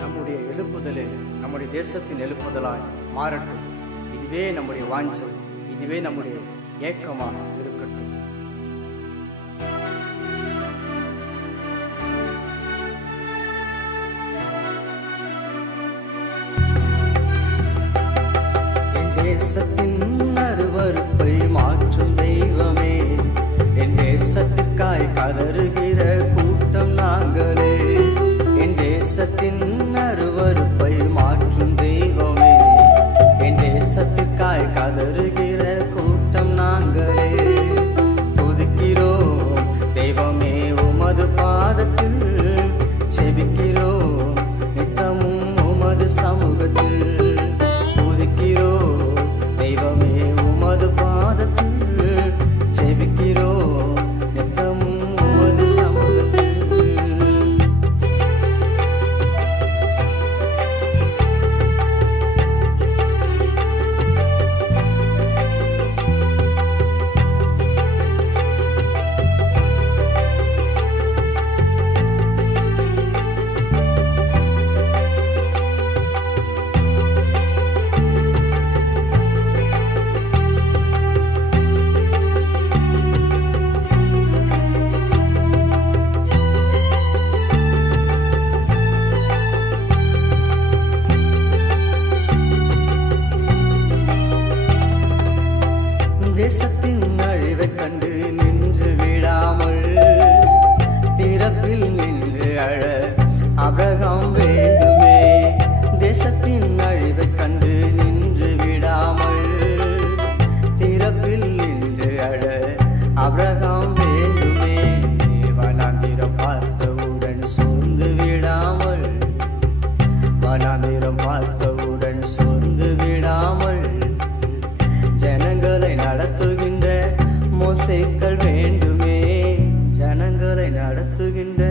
நம்முடைய எழுப்புதலே நம்முடைய தேசத்தின் எழுப்புதலாய் மாறட்டும். இதுவே நம்முடைய வாஞ்சை, இதுவே நம்முடைய ஏக்கமாக இருக்கட்டும். என் தேசத்தின் அருவருப்பை மாற்றும் தெய்வமே, என் தேசத்திற்காய் கதறுகிற கூட்டம் நாங்களே. என் தேசத்தின் அருவருப்பை மாற்றும் தெய்வமே, என் தேசத்திற்காய் கதறுகிற கூட்டம் நாங்களே. துதிக்கிறோம் தெய்வமே உமது பாதத்தில், ஜெபிக்கிறோம் நித்தமும் உமது சமூகத்தில். துதிக்கிறோம் தெய்வமே உமது பாதத்தில், ஜெபிக்கிறோம் நித்தமும் உமது சமூகத்தில். தேசத்தின் அழிவைக் கண்டு நின்று விடாமல், திறப்பில் நின்று அழ ஆபிரகாம் வேண்டுமே. தேசத்தின் அழிவைக் கண்டு நின்று விடாமல், திறப்பில் நின்று அழ ஆபிரகாம் வேண்டுமே. வனாந்திரம் பார்த்தவுடன் சோர்ந்து விடாமல், வனாந்திரம் பார்த்தவுடன் சோர்ந்து விடாமல், ஜனங்களை நடத்துகின்ற மோசேக்கள் வேண்டுமே. ஜனங்களை நடத்துகின்ற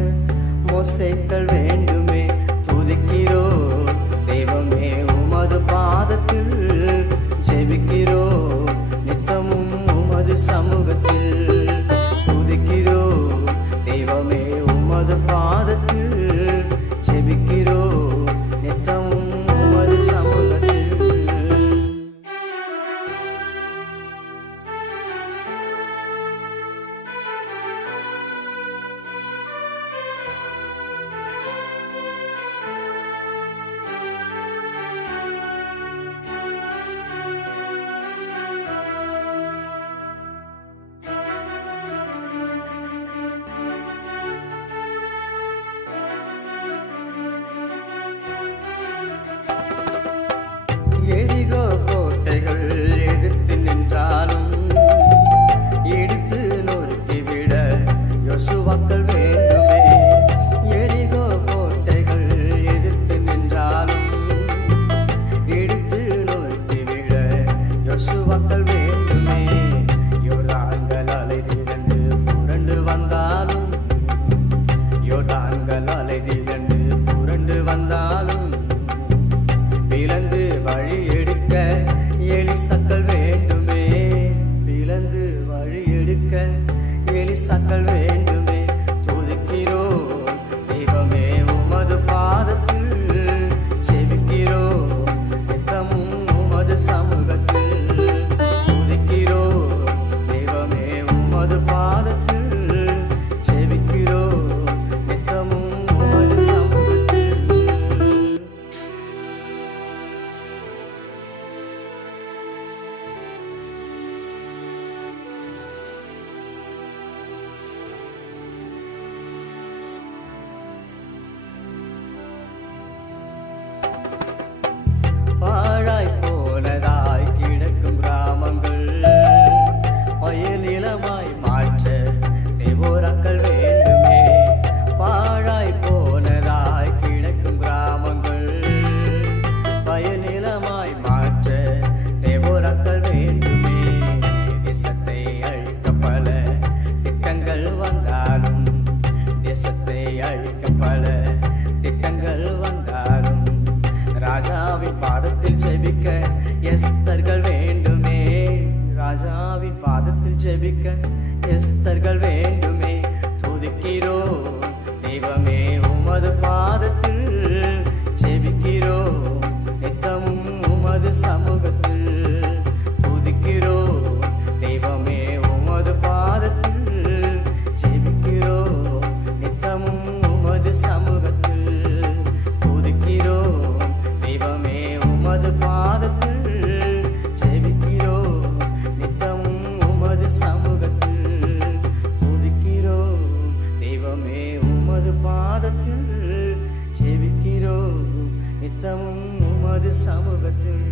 மோசேக்கள் வேண்டுமே. துதிக்கிறோம் தெய்வமே உமது பாதத்தில், ஜெபிக்கிறோம் நித்தமும் உமது சமூகத்தில். துதிக்கிறோம் தெய்வமே உமது பாதத்தில், ஜெபிக்கிறோம் நித்தமும் உமது சமூகத்தில். எரிகோ கோட்டைகள் எதிர்த்து நின்றாலும், இடித்து நொறுக்கிவிட யோசுவாக்கள் வேண்டுமே. எரிகோ கோட்டைகள் எதிர்த்து நின்றாலும், இடித்து நொறுக்கிவிட யோசுவாக்கள் வேண்டுமே. யோர்தான்கள் அலை திரண்டு புரண்டு வந்தாலும், யோர்தான்கள் அலை திரண்டு புரண்டு வந்தாலும், பிளந்து வழி எடுக்க எலிசாக்கள் வேண்டுமே. பிளந்து வழி எடுக்க எலிசாக்கள் வேண்டுமே. துதிக்கிறோம் தெய்வமே உமது பாதத்தில், ஜெபிக்கிறோம் நித்தமும் உமது சமூகத்தில். துதிக்கிறோம் தெய்வமே உமது பாதத்தில், ஜெபிக்கிறோம் நித்தமும் உமது சமூகத்தில். பாழாய் போனதாய் கிடக்கும் கிராமங்கள் வயலிலமாய் மாற்ற தேவோராக்கள் வேண்டுமே. பாழாய் போனதாய் கிடக்கும் கிராமங்கள் வயலிலமாய் மாற்ற தேவோராக்கள் வேண்டுமே. தேசத்தை அழிக்க பல திட்டங்கள் வந்தாலும், தேசத்தை அழிக்க பல திட்டங்கள் வந்தாலும், ராஜாவின் பாதத்தில் ஜெபிக்க எஸ்தர்கள் வேண்டுமே. ராஜாவின் பாதத்தில் ஜெபிக்க எஸ்தர்கள் வேண்டுமே. துதிக்கிறோம் தெய்வமே உமது பாதத்தில், சமூகத்தில் துதிக்கிறோம் தெய்வமே உமது பாதத்தில் ஜெபிக்கிறோம் நித்தமும் உமது சமூகத்தில் துதிக்கிறோம் தெய்வமே உமது பாதத்தில் ஜெபிக்கிறோம் நித்தமும் உமது சமூகத்தில் துதிக்கிறோம் தெய்வமே உமது பாதத்தில் ஜெபிக்கிறோம் நித்தமும் உமது சமூகத்தில்